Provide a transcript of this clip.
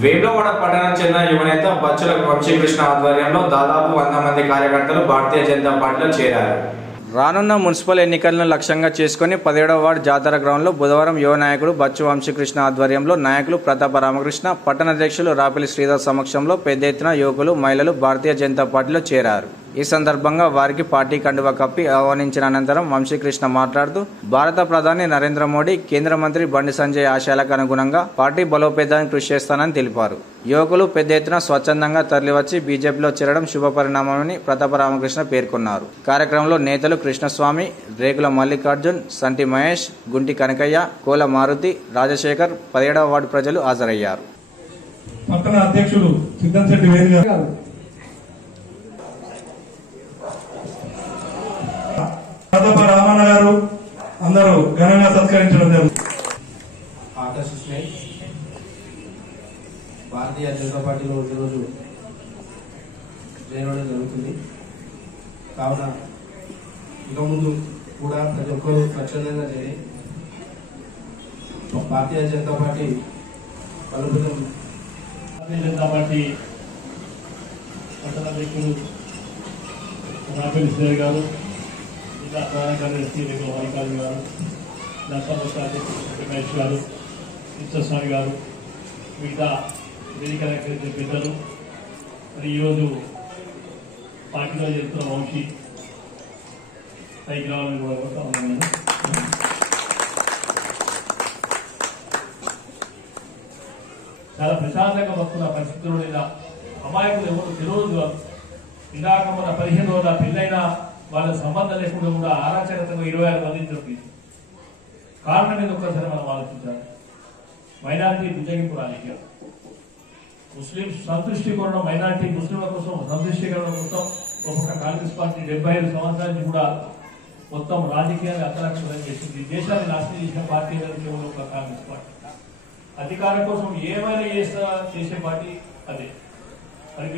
వేములవాడ పట్టణం చెందిన యువనేత బచ్చుల వంశీకృష్ణ ఆధ్వర్యంలో దాదాపు 100 మంది కార్యకర్తలు భారతీయ జనతా పార్టీలో చేరారు. రానున్న మున్సిపల్ ఎన్నికలను లక్ష్యంగా చేసుకుని 17వ వార్డు జాతర గ్రౌండ్లో బుధవారం యువ నాయకుడు బచ్చు వంశీకృష్ణ ఆధ్వర్యంలో నాయకులు ప్రతాప రామకృష్ణ, పట్టణ అధ్యక్షులు రాపిలి శ్రీధర్ సమక్షంలో పెద్ద ఎత్తున యువకులు, మహిళలు భారతీయ జనతా పార్టీలో చేరారు. ఈ సందర్భంగా వారికి పార్టీ కండువా కప్పి ఆహ్వానించిన అనంతరం వంశీకృష్ణ మాట్లాడుతూ భారత ప్రధాని నరేంద్ర మోడీ, కేంద్ర మంత్రి బండి సంజయ్ ఆశయాలకు అనుగుణంగా పార్టీ బలోపేతానికి కృషి చేస్తానని తెలిపారు. యువకులు పెద్ద ఎత్తున స్వచ్ఛందంగా తరలివచ్చి బీజేపీలో చేరడం శుభపరిణామమని ప్రతాప రామకృష్ణ పేర్కొన్నారు. కార్యక్రమంలో నేతలు కృష్ణస్వామి, రేకుల మల్లికార్జున్, సంటి మహేష్, గుంటి కనకయ్య, కోల మారుతి, రాజశేఖర్, 17వ వార్డు ప్రజలు హాజరయ్యారు. పట్టణ అధ్యక్షులు సిద్ధంశెట్టి వేణు గారు, ప్రతాప రామన్న గారు అందరూ ఘనంగా సత్కరించడం జరుగుతుంది. ఆకర్షిస్తున్నాయి. భారతీయ జనతా పార్టీలో ఈరోజు చేరడం జరుగుతుంది. కావున ఇక ముందు కూడా ప్రతి ఒక్కరూ స్వచ్ఛందంగా చేరి భారతీయ జనతా పార్టీ బలోపేతం. భారతీయ జనతా పార్టీ పట్టణ అధ్యక్షులు రాపిలి శ్రీధర్ గారు, జిల్లా ప్రధాన కార్యదర్శి రేకుల మల్లికార్జున గారు, నర్సాపేట అధ్యక్షులు మహేష్ గారు, కృష్ణస్వామి గారు, మిగతా వేదిక పెద్దలు, మరి ఈరోజు పార్టీలో చేస్తున్న వంశీ పైకి రావాలని కూడా కోరుతా ఉన్నాను. చాలా ప్రశాంతంగా వస్తున్న పరిస్థితుల్లో లేదా అమాయకులు ఎవరు తెలియదు. ఇందాక మన 15 రోజుల పెళ్ళైనా వాళ్ళ సంబంధం లేకుండా కూడా ఆరాచకతంగా 26 మంది దొరికి కారణం మీద ఒక్కసారి మనం ఆలోచించాలి. మైనారిటీ బుజ్జగింపు రాజకీయం, ముస్లిం సంతృష్టికరణ, మైనారిటీ ముస్లింల కోసం సంతృష్టికరణ కోసం ఒక్కొక్క కాంగ్రెస్ పార్టీ 75 సంవత్సరాల నుంచి కూడా మొత్తం రాజకీయాన్ని అతలాకుతలం చేసింది. దేశాన్ని నాశనం చేసిన పార్టీ కేవలం ఒక కాంగ్రెస్ పార్టీ. అధికారం కోసం ఏమైనా చేసే పార్టీ అదే. మరి